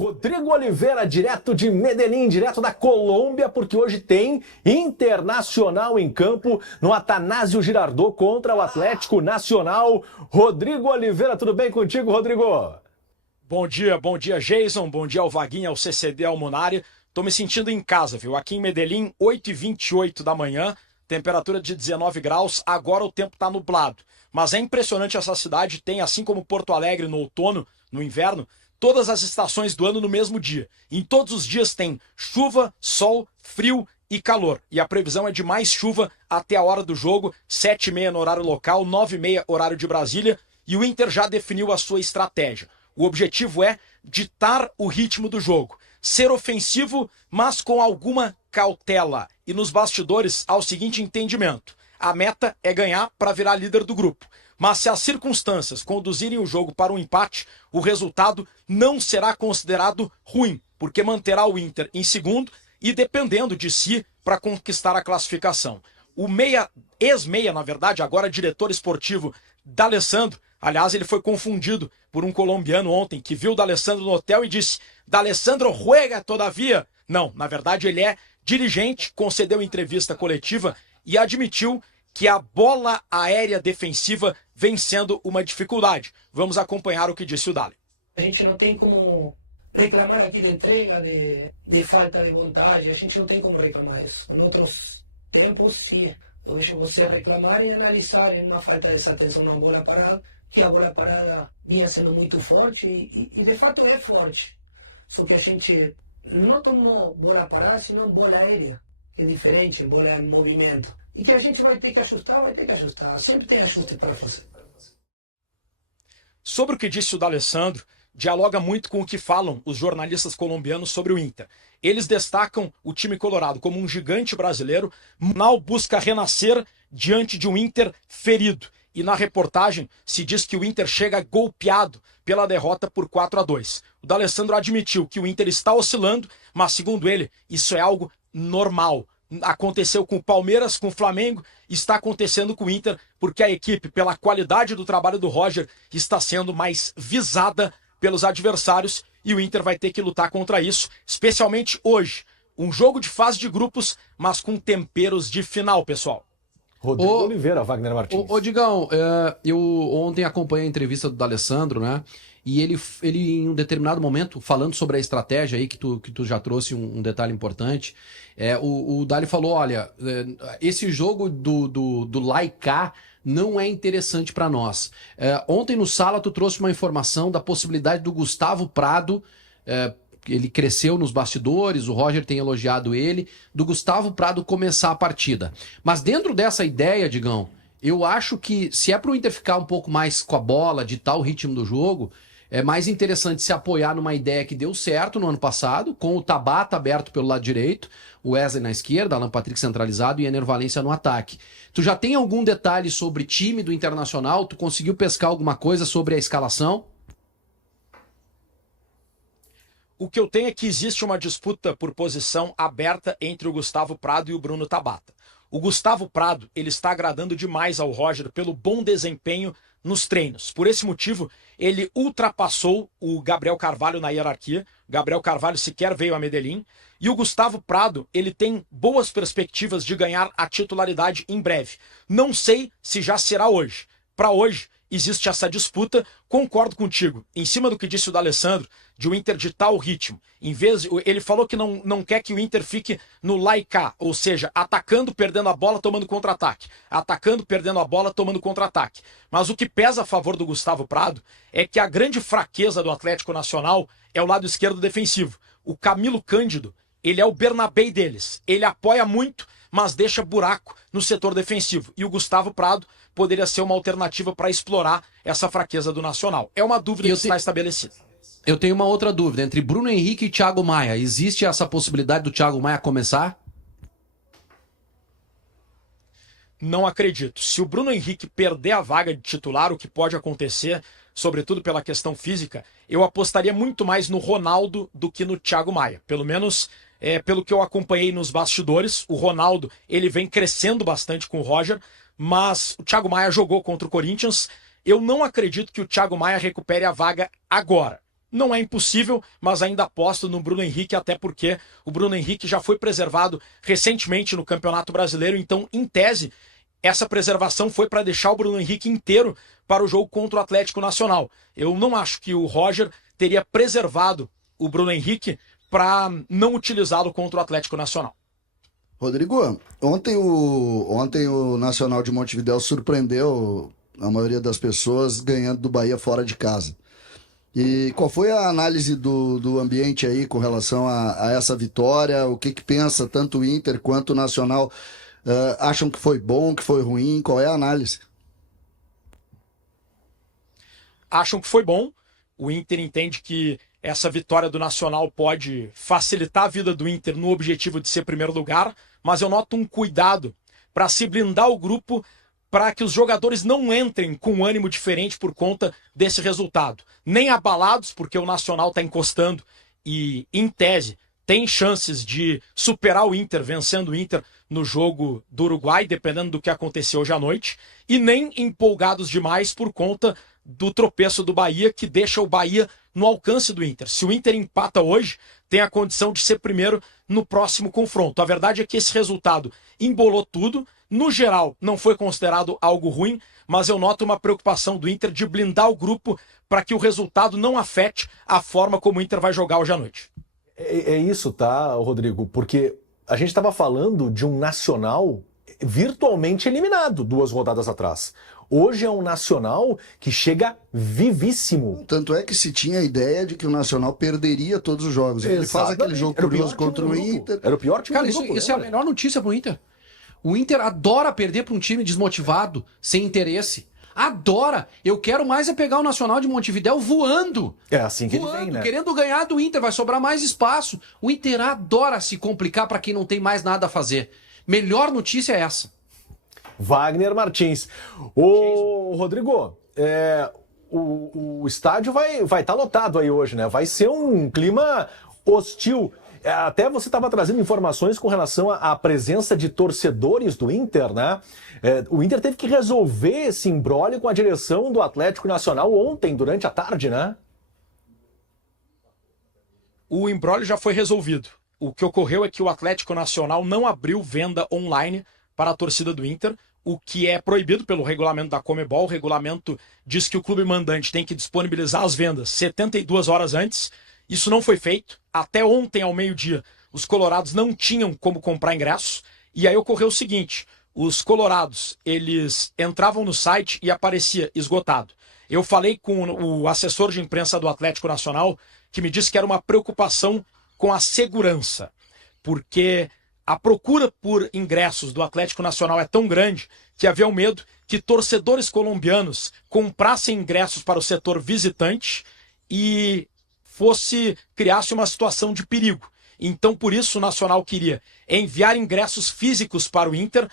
Rodrigo Oliveira, direto de Medellín, direto da Colômbia, porque hoje tem Internacional em campo no Atanásio Girardot contra o Atlético Nacional. Rodrigo Oliveira, tudo bem contigo, Rodrigo? Bom dia, Jason, bom dia ao Vaguinho, ao CCD, ao Munari. Tô me sentindo em casa, viu? Aqui em Medellín, 8h28 da manhã, temperatura de 19 graus, agora o tempo tá nublado. Mas é impressionante essa cidade, tem, assim como Porto Alegre no outono, no inverno, todas as estações do ano no mesmo dia. Em todos os dias tem chuva, sol, frio e calor. E a previsão é de mais chuva até a hora do jogo, 7h30 no horário local, 9h30 horário de Brasília, e o Inter já definiu a sua estratégia. O objetivo é ditar o ritmo do jogo, ser ofensivo, mas com alguma cautela. E nos bastidores há o seguinte entendimento: a meta é ganhar para virar líder do grupo. Mas se as circunstâncias conduzirem o jogo para um empate, o resultado não será considerado ruim, porque manterá o Inter em segundo e dependendo de si para conquistar a classificação. O ex-meia, na verdade, agora diretor esportivo, D'Alessandro, aliás, ele foi confundido por um colombiano ontem que viu o D'Alessandro no hotel e disse: D'Alessandro juega todavia. Não, na verdade ele é dirigente, concedeu entrevista coletiva e admitiu que a bola aérea defensiva vem sendo uma dificuldade. Vamos acompanhar o que disse o Dali. A gente não tem como reclamar aqui de entrega, de falta de vontade, a gente não tem como reclamar isso. Em outros tempos, sim, eu vejo você reclamar e analisar em uma falta de atenção na bola parada, que a bola parada vinha sendo muito forte e de fato é forte. Só que a gente não tomou bola parada, senão bola aérea, que é diferente, bola em movimento. E que a gente vai ter que ajustar, Sempre tem ajuste para fazer. Sobre o que disse o D'Alessandro, dialoga muito com o que falam os jornalistas colombianos sobre o Inter. Eles destacam o time colorado como um gigante brasileiro, Nacional busca renascer diante de um Inter ferido. E na reportagem se diz que o Inter chega golpeado pela derrota por 4-2. O D'Alessandro admitiu que o Inter está oscilando, mas segundo ele, isso é algo normal. Aconteceu com o Palmeiras, com o Flamengo, está acontecendo com o Inter, porque a equipe, pela qualidade do trabalho do Roger, está sendo mais visada pelos adversários e o Inter vai ter que lutar contra isso, especialmente hoje. Um jogo de fase de grupos, mas com temperos de final, pessoal. Rodrigo Oliveira, Wagner Martins. Digão, eu ontem acompanhei a entrevista do D'Alessandro, né? E ele em um determinado momento, falando sobre a estratégia aí, que tu já trouxe um detalhe importante, o Dali falou, olha, esse jogo do Laicá não é interessante para nós. Ontem no Sala tu trouxe uma informação da possibilidade do Gustavo Prado, ele cresceu nos bastidores, o Roger tem elogiado ele, do Gustavo Prado começar a partida. Mas dentro dessa ideia, Digão, eu acho que se é pro Inter ficar um pouco mais com a bola, ditar o ritmo do jogo, é mais interessante se apoiar numa ideia que deu certo no ano passado, com o Tabata aberto pelo lado direito, o Wesley na esquerda, Alan Patrick centralizado e Ener Valencia no ataque. Tu já tem algum detalhe sobre time do Internacional? Tu conseguiu pescar alguma coisa sobre a escalação? O que eu tenho é que existe uma disputa por posição aberta entre o Gustavo Prado e o Bruno Tabata. O Gustavo Prado, ele está agradando demais ao Roger pelo bom desempenho nos treinos. Por esse motivo, ele ultrapassou o Gabriel Carvalho na hierarquia. Gabriel Carvalho sequer veio a Medellín. E o Gustavo Prado, ele tem boas perspectivas de ganhar a titularidade em breve. Não sei se já será hoje. Para hoje, existe essa disputa. Concordo contigo. Em cima do que disse o D'Alessandro, de o Inter ditar o ritmo. Ele falou que não quer que o Inter fique no Laicá, ou seja, atacando, perdendo a bola, tomando contra-ataque. Atacando, perdendo a bola, tomando contra-ataque. Mas o que pesa a favor do Gustavo Prado é que a grande fraqueza do Atlético Nacional é o lado esquerdo defensivo. O Camilo Cândido, ele é o Bernabé deles. Ele apoia muito, mas deixa buraco no setor defensivo. E o Gustavo Prado poderia ser uma alternativa para explorar essa fraqueza do Nacional. É uma dúvida que está estabelecida. Eu tenho uma outra dúvida. Entre Bruno Henrique e Thiago Maia, existe essa possibilidade do Thiago Maia começar? Não acredito. Se o Bruno Henrique perder a vaga de titular, o que pode acontecer, sobretudo pela questão física, eu apostaria muito mais no Ronaldo do que no Thiago Maia. Pelo menos pelo que eu acompanhei nos bastidores, o Ronaldo ele vem crescendo bastante com o Roger, mas o Thiago Maia jogou contra o Corinthians. Eu não acredito que o Thiago Maia recupere a vaga agora. não é impossível, mas ainda aposto no Bruno Henrique, até porque o Bruno Henrique já foi preservado recentemente no Campeonato Brasileiro, então, em tese, essa preservação foi para deixar o Bruno Henrique inteiro para o jogo contra o Atlético Nacional. Eu não acho que o Roger teria preservado o Bruno Henrique para não utilizá-lo contra o Atlético Nacional. Rodrigo, ontem o Nacional de Montevidéu surpreendeu a maioria das pessoas ganhando do Bahia fora de casa. E qual foi a análise do ambiente aí com relação a essa vitória? O que pensa tanto o Inter quanto o Nacional? Acham que foi bom, que foi ruim? Qual é a análise? Acham que foi bom. O Inter entende que essa vitória do Nacional pode facilitar a vida do Inter no objetivo de ser primeiro lugar, mas eu noto um cuidado para se blindar o grupo, para que os jogadores não entrem com um ânimo diferente por conta desse resultado. Nem abalados, porque o Nacional está encostando e, em tese, tem chances de superar o Inter, vencendo o Inter no jogo do Uruguai, dependendo do que aconteceu hoje à noite, e nem empolgados demais por conta do tropeço do Bahia, que deixa o Bahia no alcance do Inter. Se o Inter empata hoje, tem a condição de ser primeiro no próximo confronto. A verdade é que esse resultado embolou tudo. No geral, não foi considerado algo ruim, mas eu noto uma preocupação do Inter de blindar o grupo para que o resultado não afete a forma como o Inter vai jogar hoje à noite. É isso, tá, Rodrigo? Porque a gente estava falando de um Nacional virtualmente eliminado 2 rodadas atrás. Hoje é um Nacional que chega vivíssimo. Tanto é que se tinha a ideia de que o Nacional perderia todos os jogos. Ele faz aquele jogo curioso contra o Inter. Era o pior time do grupo. Cara, isso é a melhor notícia pro Inter. O Inter adora perder para um time desmotivado, sem interesse. Adora! Eu quero mais é pegar o Nacional de Montevidéu voando. É assim que voando, ele vem, né? Querendo ganhar do Inter, vai sobrar mais espaço. O Inter adora se complicar para quem não tem mais nada a fazer. Melhor notícia é essa. Wagner Martins. Ô, Rodrigo, o estádio vai estar lotado aí hoje, né? Vai ser um clima hostil. Até você estava trazendo informações com relação à presença de torcedores do Inter, né? O Inter teve que resolver esse imbróglio com a direção do Atlético Nacional ontem, durante a tarde, né? O imbróglio já foi resolvido. O que ocorreu é que o Atlético Nacional não abriu venda online para a torcida do Inter, o que é proibido pelo regulamento da Conmebol. O regulamento diz que o clube mandante tem que disponibilizar as vendas 72 horas antes. Isso não foi feito. Até ontem, ao meio-dia, os colorados não tinham como comprar ingressos. E aí ocorreu o seguinte: os colorados, eles entravam no site e aparecia esgotado. Eu falei com o assessor de imprensa do Atlético Nacional, que me disse que era uma preocupação com a segurança, porque a procura por ingressos do Atlético Nacional é tão grande que havia o medo que torcedores colombianos comprassem ingressos para o setor visitante e criasse uma situação de perigo. Então, por isso, o Nacional queria enviar ingressos físicos para o Inter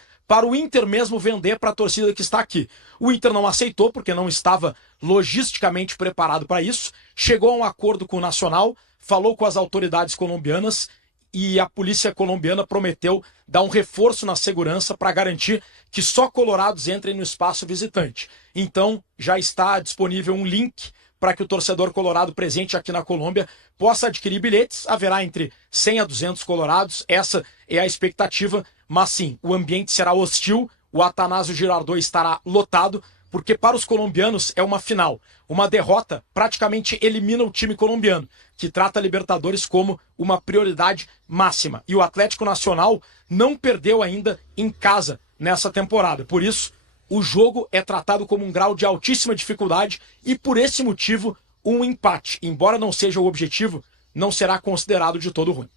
mesmo vender para a torcida que está aqui. O Inter não aceitou, porque não estava logisticamente preparado para isso. Chegou a um acordo com o Nacional, falou com as autoridades colombianas e a polícia colombiana prometeu dar um reforço na segurança para garantir que só colorados entrem no espaço visitante. Então, já está disponível um link para que o torcedor colorado presente aqui na Colômbia possa adquirir bilhetes. Haverá entre 100 a 200 colorados, essa é a expectativa, mas sim, o ambiente será hostil, o Atanásio Girardot estará lotado, porque para os colombianos é uma final. Uma derrota praticamente elimina o time colombiano, que trata a Libertadores como uma prioridade máxima. E o Atlético Nacional não perdeu ainda em casa nessa temporada. Por isso, o jogo é tratado como um grau de altíssima dificuldade e, por esse motivo, um empate, embora não seja o objetivo, não será considerado de todo ruim.